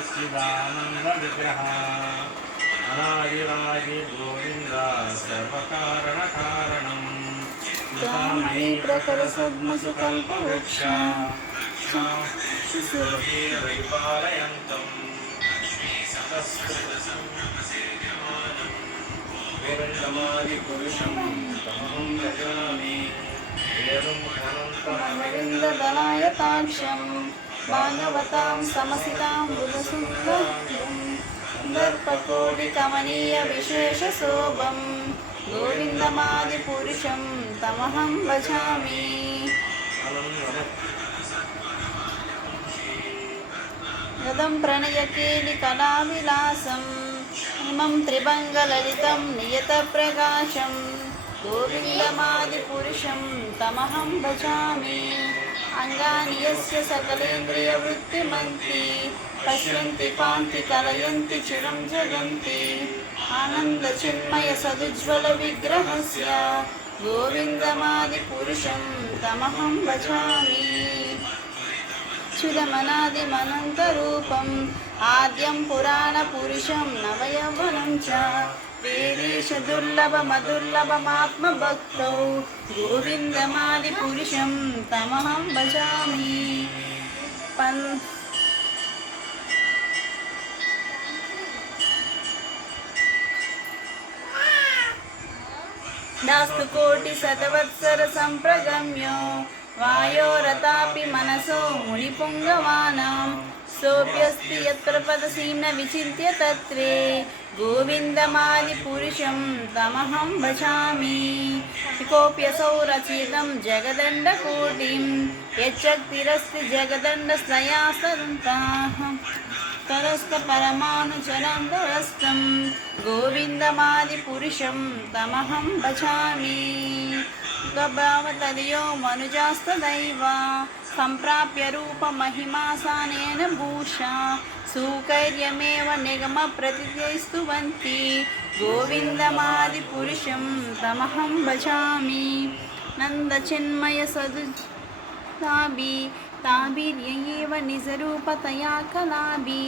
सच्चिदानन्दविग्रह अनादिरादि गोविन्द सर्वकारणकारणम् मणि प्रखर सद्मसुकल्पवृक्ष शिशुरपालयन्तम् गोविन्दमादिपुरुषं तमहं भजामि दलायताक्षं भागवतां समसितां बुधसुन्दरं दर्पकोटिकमनीयविशेषशोभं गोविन्दमादिपुरुषं तमहं भजामि गदं प्रणयकेलिकलाविलासं हिमं त्रिभङ्गललितं नियतप्रकाशं गोविन्दमादिपुरुषं तमहं भजामि अङ्गानि यस्य सकलेन्द्रियवृत्तिमन्ति पश्यन्ति पान्ति कलयन्ति चिरं जगन्ति आनन्दचिन्मयसदुज्ज्वलविग्रहस्य गोविन्दमादिपुरुषं तमहं भजामि च्युतमनादिमनन्तरूपम् आद्यं पुराणपुरुषं नवयौवनं च वेदेश दुर्लभमदुर्लभमात्मभक्तौ गोविन्दमादिपुरुषं तमहं भजामि दास्तु कोटिशतवत्सरसम्प्रगम्यो वायोरतापि मनसो मुनिपुङ्गवानां सोऽप्यस्ति यत्प्रपदसीं न विचिन्त्य तत्रे गोविन्दमादिपुरुषं तमहं भजामि कोऽप्यसौ रचितं जगदण्डकोटिं यच्चक्तिरस्ति जगदण्डस्तया सन्ताः तरस्तपरमानुचरन्तरस्तं गोविन्दमादिपुरुषं तमहं भजामि स्वभावतदयो मनुजास्तदैव सम्प्राप्य रूपमहिमासानेन भूषा सुकैर्यमेव निगमप्रतिस्तुवन्ति गोविन्दमादिपुरुषं तमहं भजामि नन्दचिन्मयसदुताभि ताभिर्यैव निजरूपतया कलाभि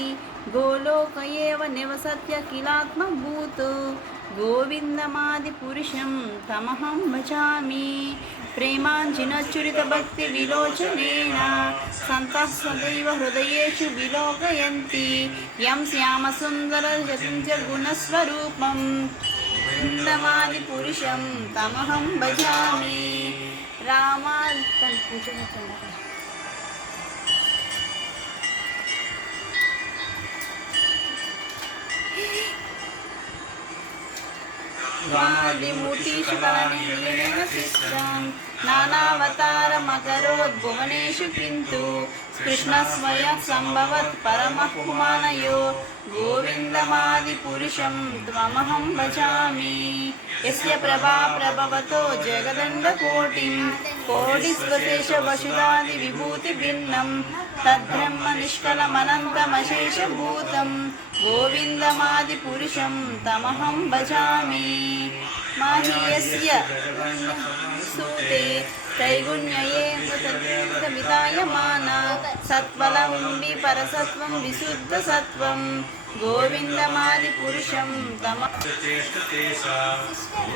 गोलोक एव निवसत्य किलात्मभूतो गोविन्दमादिपुरुषं तमहं भजामि प्रेमाञ्जिनच्युरितभक्तिविलोचनेन सन्तः सदैव हृदयेषु विलोकयन्ति यं श्यामसुन्दरजगुणस्वरूपं गोविन्दमादिपुरुषं तमहं भजामि वादिमूर्तिशुकलनेन सृष्टं नानावतारमकरोद्भुवनेषु किन्तु कृष्णस्वयं सम्भवत् परमः पुमानयो गोविन्दमादिपुरुषं त्वमहं भजामि यस्य प्रभा प्रभवतो जगदण्डकोटिं कोटिस्वशेष वसुधादिविभूतिभिन्नं तद्ब्रह्म निष्कलमनन्तमशेषभूतं गोविन्दमादिपुरुषं तमहं भजामि माहीयस्य सूते त्रैगुण्यये मृतवितायमाना सत्फलं विपरसत्वं विशुद्धसत्वं गोविन्दमादिपुरुषं तमहं